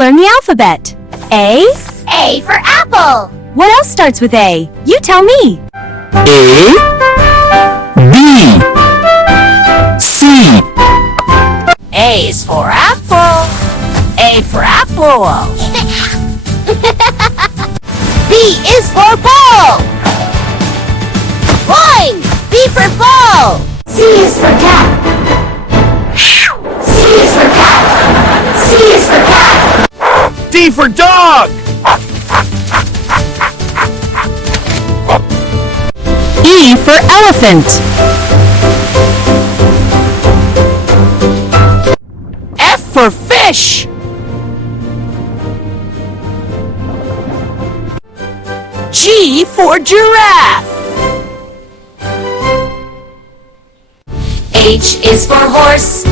learn the alphabet. A. A for apple. What else starts with A? You tell me. A, B, C. A is for apple. A for apple. B is for ball. Boing! B for ball. C is for cat. C is for cat. C is for cat. D for dog. E for elephant. F for fish. G for giraffe. H is for horse.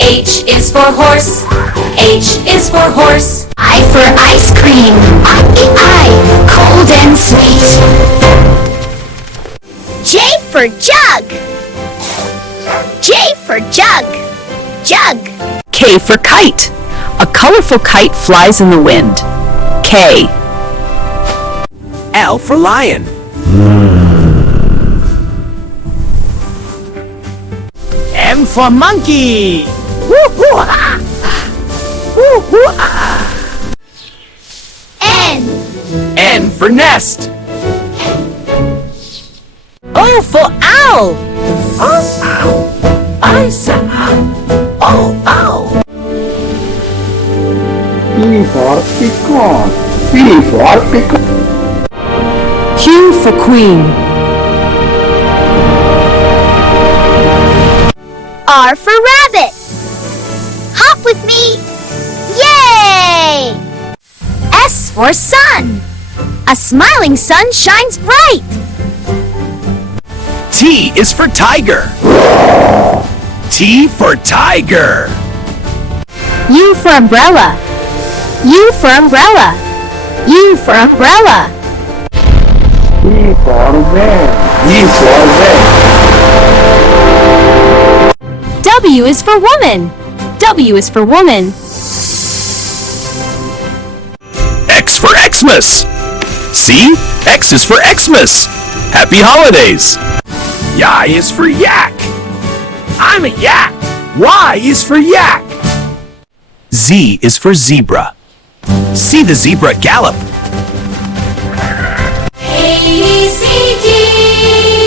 H is for horse. H is for horse. I for ice cream. I, cold and sweet. J for jug. J for jug. Jug. K for kite. A colorful kite flies in the wind. K. L for lion. M for monkey. N. N for nest. O for owl. I said owl. Oh. P for peacock. P for peacock. Q for queen. R for rabbit. Hop with me. Yay! S for sun. A smiling sun shines bright. T is for tiger. T for tiger. U for umbrella. U for umbrella. U for umbrella. V for van. V for van. W is for woman. W is for woman. X for Xmas. See? X is for Xmas. Happy holidays. Y is for yak. I'm a yak. Y is for yak. Z is for zebra. See the zebra gallop. A, B, C, D,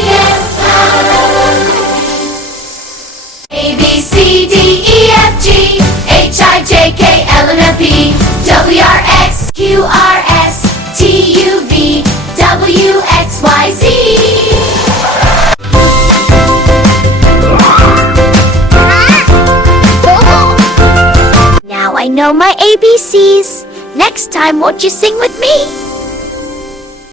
F, A, B, C, D, E, F, G, H, I, J, K, L, M, N, P, W, R, X, Q, R, S, T, U, V, W, X, Y, Z. Now I know my ABCs. Next time, won't you sing with me?